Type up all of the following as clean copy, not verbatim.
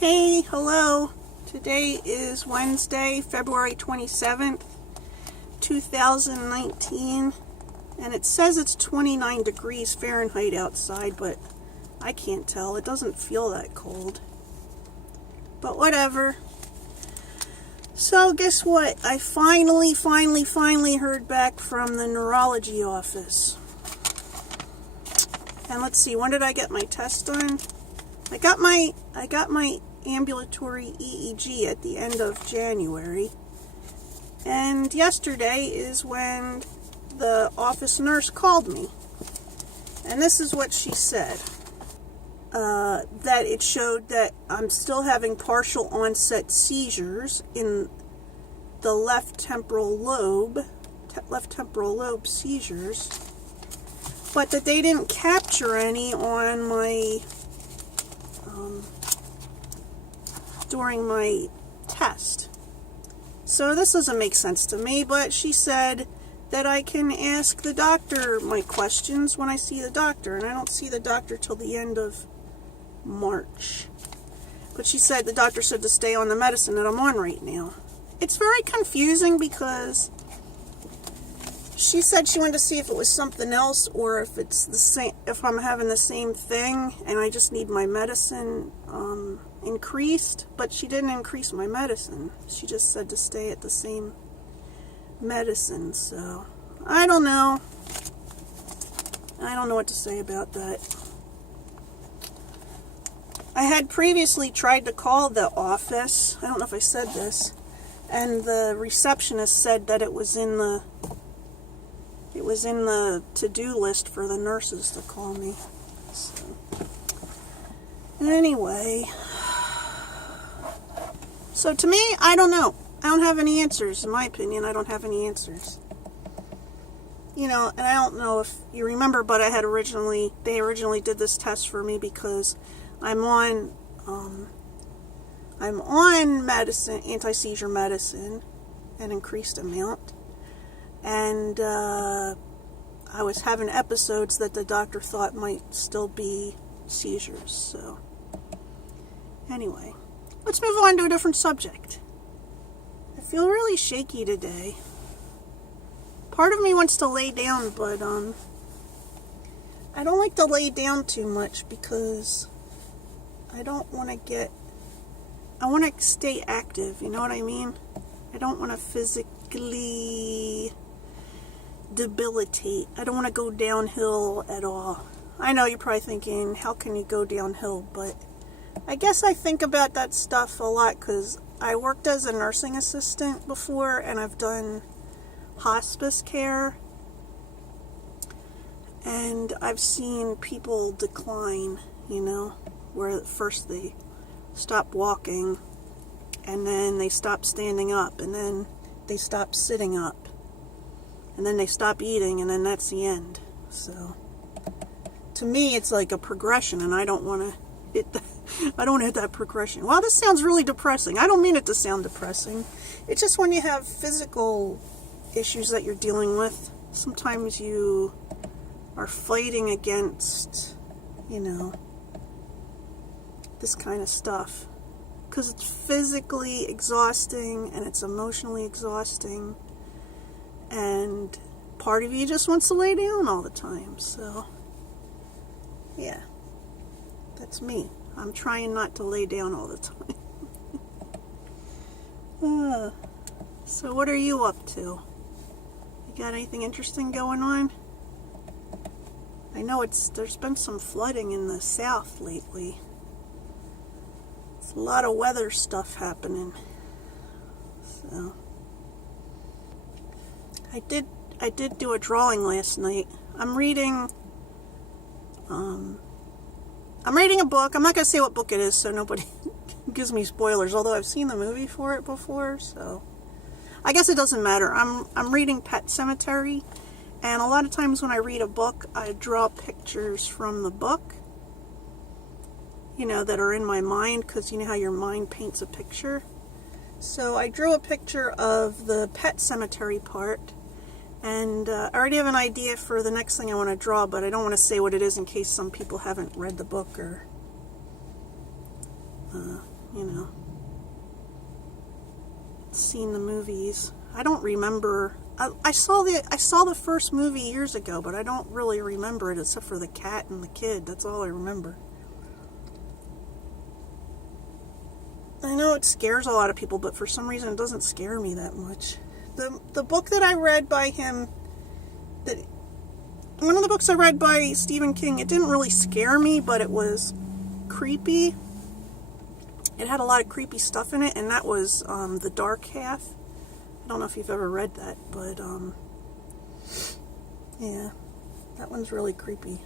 Hey, hello. Today is Wednesday, February 27th, 2019, and it says it's 29 degrees Fahrenheit outside, but I can't tell. It doesn't feel that cold. But whatever. So guess what? I finally heard back from the neurology office. And let's see, when did I get my test done? I got my ambulatory EEG at the end of January. And yesterday is when the office nurse called me. And this is what she said. That it showed that I'm still having partial onset seizures in the left temporal lobe seizures, but that they didn't capture any on my during my test. So this doesn't make sense to me, but she said that I can ask the doctor my questions when I see the doctor, and I don't see the doctor till the end of March. But she said, the doctor said to stay on the medicine that I'm on right now. It's very confusing because she said she wanted to see if it was something else or if it's the same, if I'm having the same thing and I just need my medicine increased, but she didn't increase my medicine. She just said to stay at the same medicine. So I don't know. I don't know what to say about that. I had previously tried to call the office. I don't know if I said this. And the receptionist said that it was in the to-do list for the nurses to call me. So anyway. So to me, I don't know. I don't have any answers. In my opinion, I don't have any answers. You know, and I don't know if you remember, but they originally did this test for me because I'm on medicine, anti-seizure medicine, an increased amount, and I was having episodes that the doctor thought might still be seizures. So anyway, let's move on to a different subject. I feel really shaky today. Part of me wants to lay down, but I don't like to lay down too much because I don't want to I want to stay active, you know what I mean? I don't want to physically debilitate. I don't want to go downhill at all. I know you're probably thinking, how can you go downhill? But I guess I think about that stuff a lot because I worked as a nursing assistant before and I've done hospice care. And I've seen people decline, you know, where first they stop walking, and then they stop standing up, and then they stop sitting up, and then they stop eating, and then that's the end. So to me, it's like a progression, and I don't want to hit that progression. Wow, this sounds really depressing. I don't mean it to sound depressing. It's just when you have physical issues that you're dealing with, sometimes you are fighting against, you know, this kind of stuff, because it's physically exhausting and it's emotionally exhausting, and part of you just wants to lay down all the time. So yeah, that's me. I'm trying not to lay down all the time. So what are you up to? You got anything interesting going on? I know there's been some flooding in the south lately. A lot of weather stuff happening. So I did do a drawing last night. I'm reading a book. I'm not going to say what book it is so nobody gives me spoilers, although I've seen the movie for it before, so I guess it doesn't matter. I'm reading Pet Sematary, and a lot of times when I read a book, I draw pictures from the book, you know, that are in my mind, because you know how your mind paints a picture. So I drew a picture of the Pet Cemetery part, and I already have an idea for the next thing I want to draw, but I don't want to say what it is in case some people haven't read the book or you know, seen the movies. I don't remember. I saw the first movie years ago, but I don't really remember it except for the cat and the kid. That's all I remember. I know it scares a lot of people, but for some reason it doesn't scare me that much. The book that I read by him, one of the books I read by Stephen King, it didn't really scare me, but it was creepy. It had a lot of creepy stuff in it, and that was The Dark Half. I don't know if you've ever read that, but yeah, that one's really creepy.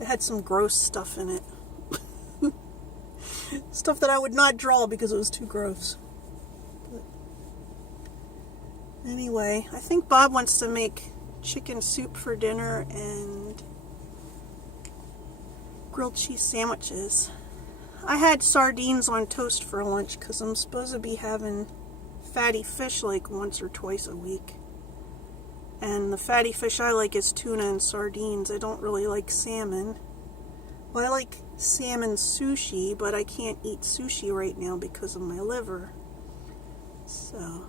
It had some gross stuff in it. Stuff that I would not draw because it was too gross. But anyway, I think Bob wants to make chicken soup for dinner and grilled cheese sandwiches. I had sardines on toast for lunch because I'm supposed to be having fatty fish like once or twice a week. And the fatty fish I like is tuna and sardines. I don't really like salmon. Well, I like salmon sushi, but I can't eat sushi right now because of my liver. So,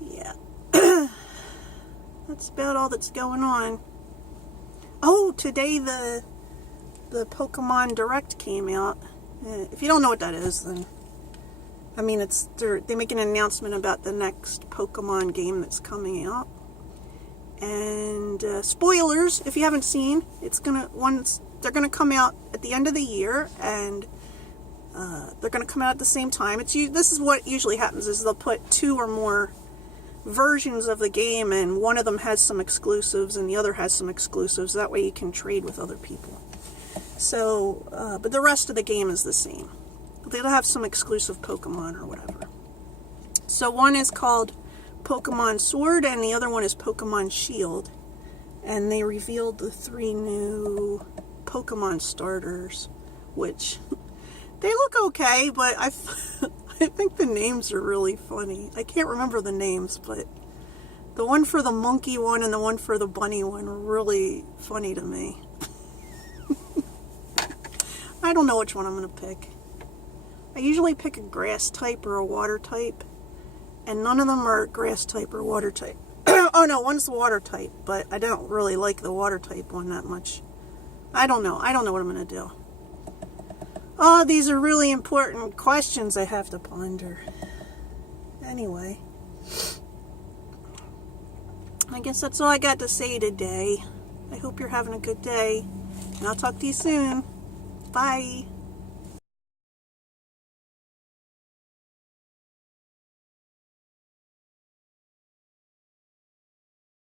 yeah. That's about all that's going on. Oh, today the Pokemon Direct came out. If you don't know what that is, then I mean, they make an announcement about the next Pokemon game that's coming out. And spoilers, if you haven't seen, they're gonna come out at the end of the year, and they're gonna come out at the same time. This is what usually happens: is they'll put 2 or more versions of the game, and one of them has some exclusives, and the other has some exclusives. That way, you can trade with other people. So, but the rest of the game is the same. They'll have some exclusive Pokemon or whatever. So one is called Pokemon Sword, and the other one is Pokemon Shield. And they revealed the 3 new Pokemon starters, which they look okay, but I think the names are really funny. I can't remember the names, but the one for the monkey one and the one for the bunny one are really funny to me. I don't know which one I'm going to pick. I usually pick a grass type or a water type, and none of them are grass type or water type. Oh no, one's the water type, but I don't really like the water type one that much. I don't know what I'm going to do. Oh, these are really important questions I have to ponder. Anyway, I guess that's all I got to say today. I hope you're having a good day, and I'll talk to you soon. Bye.